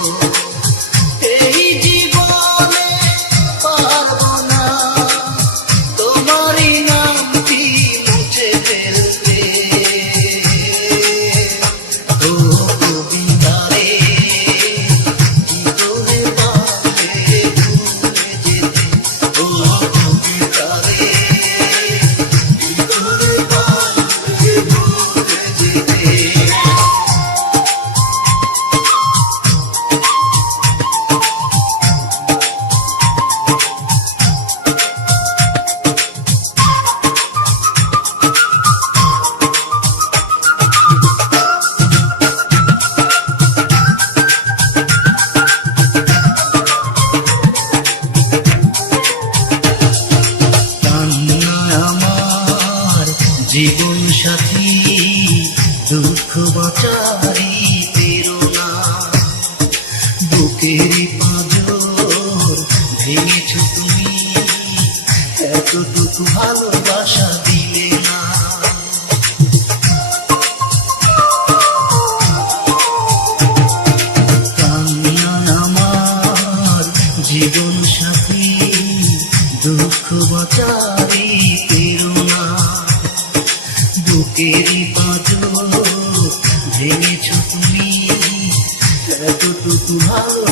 you. জীবন সাথী, দুঃখ বাঁচারি তেরোনা বুকেরই পাঁজর ভেঙেছ তুমি, এতটুকু ভালোবাসা দিলে না। আমার জীবন সাথী, দুঃখ বাঁচার বুকেরই পাঁজর ভেঙেছ তুমি এতটুকু ভালোবাসা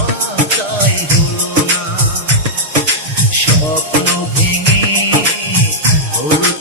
Holy